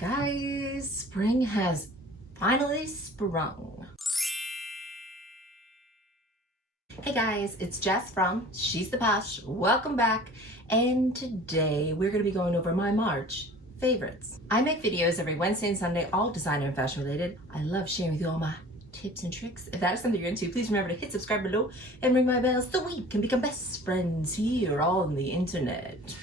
Guys, spring has finally sprung. Hey guys, it's Jess from She's the Posh. Welcome back. And today we're going to be going over my March favorites. I make videos every Wednesday and Sunday, all designer and fashion related. I love sharing with you all my tips and tricks. If that is something you're into, please remember to hit subscribe below and ring my bell so we can become best friends here on the internet.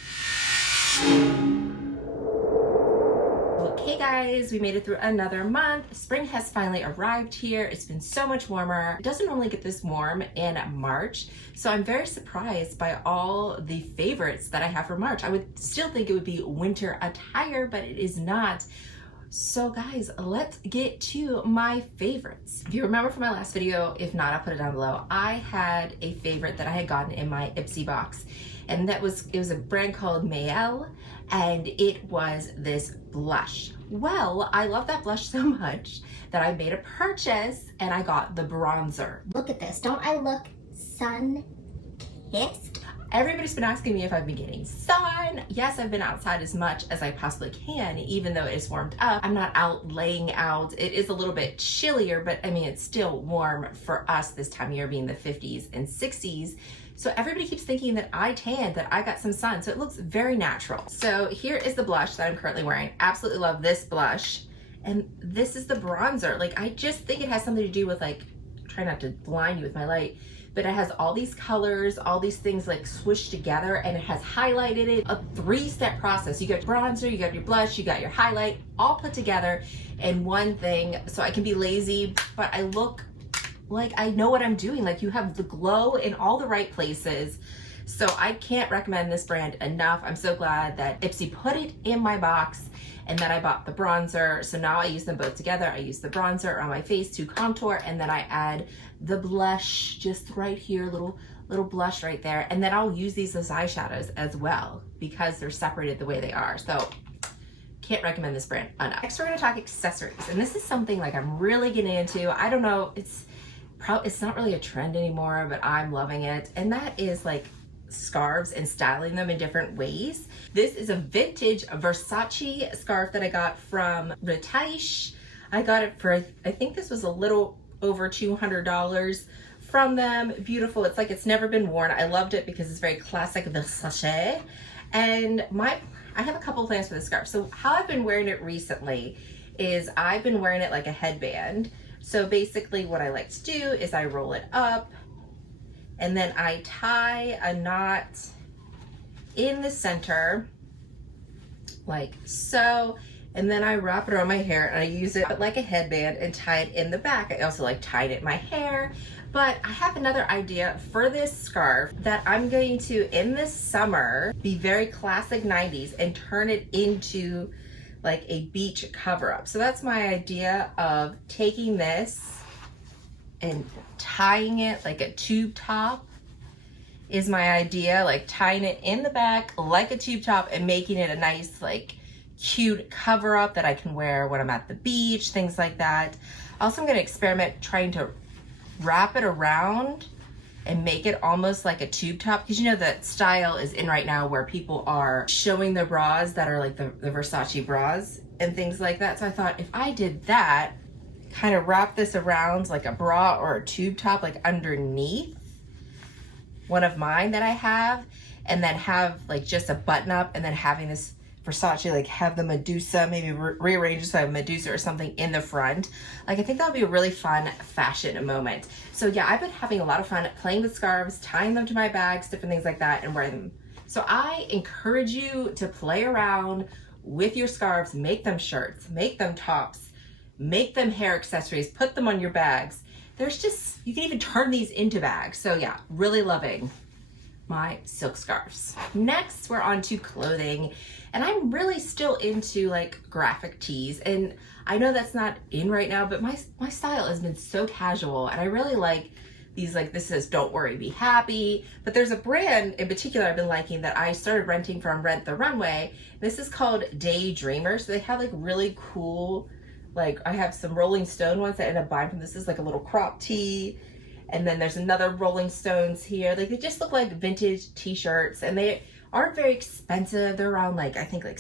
Okay guys, we made it through another month. Spring has finally arrived here. It's been so much warmer. It doesn't normally get this warm in March, so I'm very surprised by all the favorites that I have for March. I would still think it would be winter attire, but it is not. So guys, let's get to my favorites. If you remember from my last video, if not, I'll put it down below. I had a favorite that I had gotten in my Ipsy box, and it was a brand called Mayel, and it was this blush. Well, I love that blush so much that I made a purchase and I got the bronzer. Look at this. Don't I look sun-kissed? Everybody's been asking me if I've been getting sun. Yes, I've been outside as much as I possibly can, even though it's warmed up. I'm not out laying out. It is a little bit chillier, but I mean, it's still warm for us this time of year, being the 50s and 60s. So everybody keeps thinking that I tanned, that I got some sun. So it looks very natural. So here is the blush that I'm currently wearing. Absolutely love this blush. And this is the bronzer. Like, I just think it has something to do with, like, try not to blind you with my light, but it has all these colors, all these things like swooshed together, and it has highlighted it. A 3-step process. You got your bronzer, you got your blush, you got your highlight, all put together in one thing. So I can be lazy, but I look like I know what I'm doing. Like, you have the glow in all the right places. So I can't recommend this brand enough. I'm so glad that Ipsy put it in my box and that I bought the bronzer. So now I use them both together. I use the bronzer on my face to contour, and then I add the blush just right here, little blush right there. And then I'll use these as eyeshadows as well because they're separated the way they are. So can't recommend this brand enough. Next, we're gonna talk accessories. And this is something like I'm really getting into. I don't know, it's not really a trend anymore, but I'm loving it. And that is like scarves and styling them in different ways. This is a vintage Versace scarf that I got from Vuitton. I got it for, I think this was a little over $200 from them. Beautiful. It's like it's never been worn. I loved it because it's very classic Versace. And I have a couple plans for this scarf. So how I've been wearing it recently is I've been wearing it like a headband. So basically what I like to do is I roll it up and then I tie a knot in the center like so, and then I wrap it around my hair and I use it like a headband and tie it in the back. I also like tied it in my hair, but I have another idea for this scarf that I'm going to, in this summer, be very classic 90s and turn it into like a beach cover-up. So that's my idea of taking this and tying it like a tube top is my idea, like tying it in the back like a tube top and making it a nice like cute cover-up that I can wear when I'm at the beach, things like that. Also, I'm gonna experiment trying to wrap it around and make it almost like a tube top, because you know that style is in right now where people are showing their bras that are like the Versace bras and things like that. So I thought if I did that, kind of wrap this around like a bra or a tube top, like underneath one of mine that I have, and then have like just a button up, and then having this Versace, like have the Medusa, maybe rearrange it so I have Medusa or something in the front. Like, I think that would be a really fun fashion moment. So yeah, I've been having a lot of fun playing with scarves, tying them to my bags, different things like that, and wearing them. So I encourage you to play around with your scarves, make them shirts, make them tops, make them hair accessories, put them on your bags. There's just, you can even turn these into bags. So yeah, really loving my silk scarves. Next, we're on to clothing. And I'm really still into like graphic tees. And I know that's not in right now, but my style has been so casual. And I really like these, like this says, "Don't worry, be happy." But there's a brand in particular I've been liking that I started renting from Rent the Runway. This is called Daydreamer. So they have like really cool, like I have some Rolling Stone ones that I ended up buying from. This is like a little crop tee. And then there's another Rolling Stones here. Like, they just look like vintage t-shirts, and they aren't very expensive. They're around like, I think like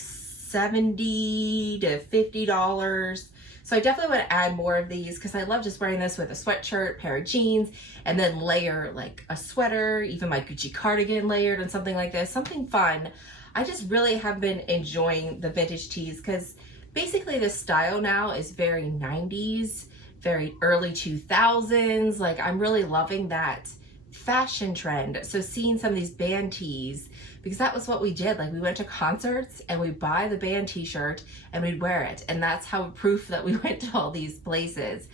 $70 to $50. So I definitely want to add more of these because I love just wearing this with a sweatshirt, pair of jeans, and then layer like a sweater, even my Gucci cardigan layered and something like this, something fun. I just really have been enjoying the vintage tees because basically the style now is very 90s, very early 2000s. Like I'm really loving that fashion trend. So seeing some of these band tees, because that was what we did. Like we went to concerts and we buy the band t-shirt and we'd wear it. And that's how proof that we went to all these places.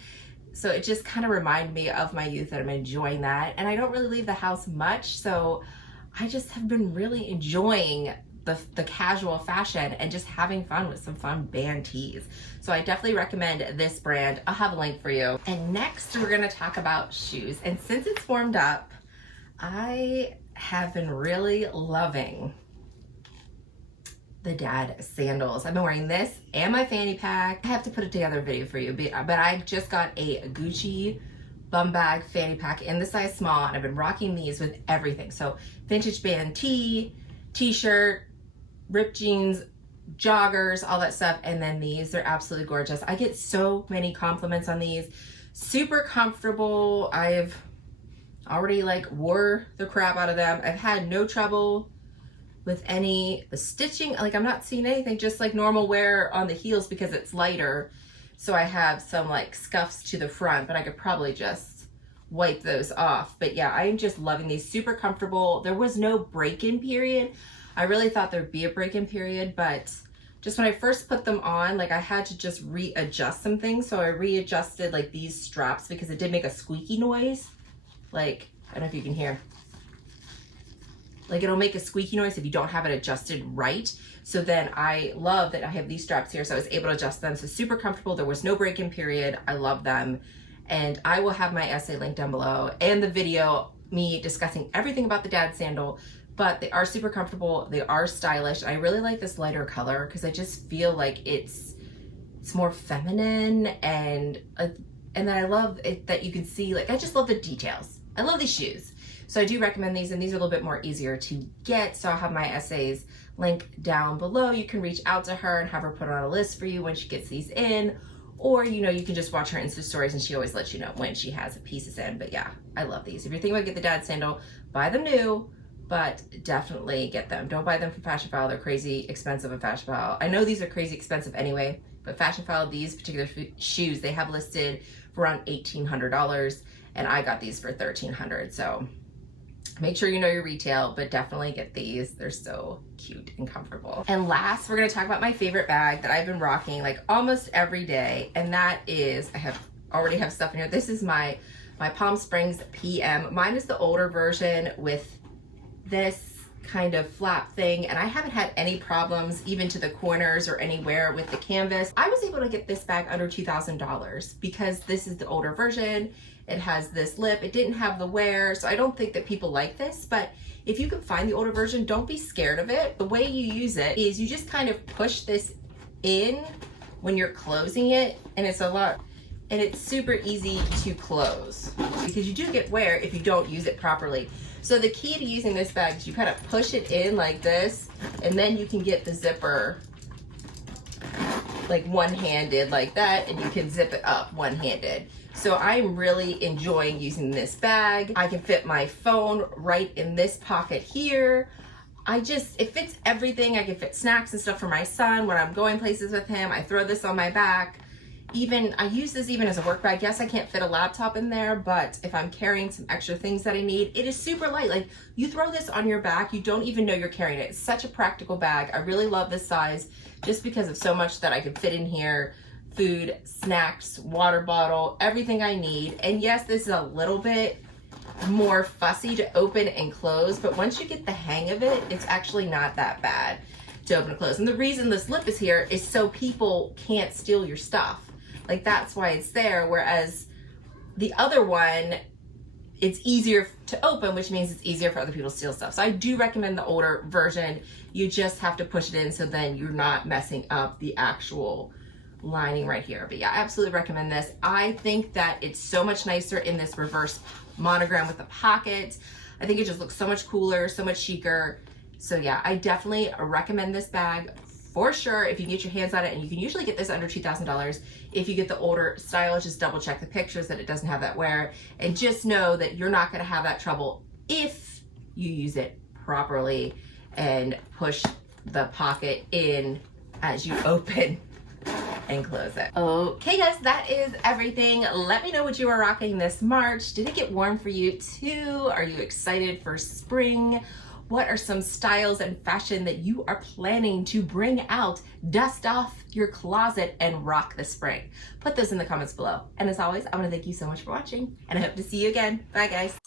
So it just kind of reminded me of my youth, that I'm enjoying that. And I don't really leave the house much. So I just have been really enjoying the casual fashion and just having fun with some fun band tees. So I definitely recommend this brand. I'll have a link for you. And next we're gonna talk about shoes. And since it's warmed up, I have been really loving the dad sandals. I've been wearing this and my fanny pack. I have to put it together video for you, but I just got a Gucci bum bag fanny pack in the size small, and I've been rocking these with everything. So vintage band tee, t-shirt, ripped jeans, joggers, all that stuff. And then these, they're absolutely gorgeous. I get so many compliments on these. Super comfortable. I've already like wore the crap out of them. I've had no trouble with the stitching. Like I'm not seeing anything, just like normal wear on the heels because it's lighter. So I have some like scuffs to the front, but I could probably just wipe those off. But yeah, I'm just loving these. Super comfortable. There was no break-in period. I really thought there'd be a break-in period, but just when I first put them on, like I had to just readjust some things. So I readjusted like these straps because it did make a squeaky noise. Like, I don't know if you can hear. Like it'll make a squeaky noise if you don't have it adjusted right. So then I love that I have these straps here, so I was able to adjust them. So super comfortable. There was no break-in period. I love them. And I will have my essay linked down below and the video, me discussing everything about the dad sandal. But they are super comfortable. They are stylish. I really like this lighter color because I just feel like it's more feminine, and then I love it that you can see, like I just love the details. I love these shoes. So I do recommend these, and these are a little bit more easier to get. So I'll have my essays link down below. You can reach out to her and have her put on a list for you when she gets these in, or you can just watch her Insta stories and she always lets you know when she has pieces in. But yeah, I love these. If you're thinking about getting the dad sandal, buy them new, but definitely get them. Don't buy them from Fashion File. They're crazy expensive at Fashion File. I know these are crazy expensive anyway, but Fashion File, these particular shoes, they have listed for around $1,800, and I got these for $1,300. So make sure you know your retail, but definitely get these. They're so cute and comfortable. And last, we're gonna talk about my favorite bag that I've been rocking like almost every day, and that is, already have stuff in here. This is my Palm Springs PM. Mine is the older version with this kind of flap thing, and I haven't had any problems even to the corners or anywhere with the canvas. I was able to get this bag under $2,000 because this is the older version. It has this lip. It didn't have the wear, so I don't think that people like this, but if you can find the older version, don't be scared of it. The way you use it is you just kind of push this in when you're closing it, and it's super easy to close because you do get wear if you don't use it properly. So the key to using this bag is you kind of push it in like this, and then you can get the zipper like one-handed like that, and you can zip it up one-handed. So I'm really enjoying using this bag. I can fit my phone right in this pocket here. It fits everything. I can fit snacks and stuff for my son when I'm going places with him. I throw this on my back. I use this even as a work bag. Yes, I can't fit a laptop in there, but if I'm carrying some extra things that I need, it is super light. Like you throw this on your back, you don't even know you're carrying it. It's such a practical bag. I really love this size just because of so much that I can fit in here. Food, snacks, water bottle, everything I need. And yes, this is a little bit more fussy to open and close, but once you get the hang of it, it's actually not that bad to open and close. And the reason this lip is here is so people can't steal your stuff. Like that's why it's there, whereas the other one, it's easier to open, which means it's easier for other people to steal stuff. So I do recommend the older version. You just have to push it in so then you're not messing up the actual lining right here. But yeah, I absolutely recommend this. I think that it's so much nicer in this reverse monogram with the pocket. I think it just looks so much cooler, so much chicer. So yeah, I definitely recommend this bag for sure if you get your hands on it, and you can usually get this under $2,000. If you get the older style, just double check the pictures that it doesn't have that wear, and just know that you're not gonna have that trouble if you use it properly and push the pocket in as you open and close it. Okay guys, that is everything. Let me know what you are rocking this March. Did it get warm for you too? Are you excited for spring? What are some styles and fashion that you are planning to bring out, dust off your closet, and rock this spring? Put those in the comments below. And as always, I want to thank you so much for watching, and I hope to see you again. Bye guys.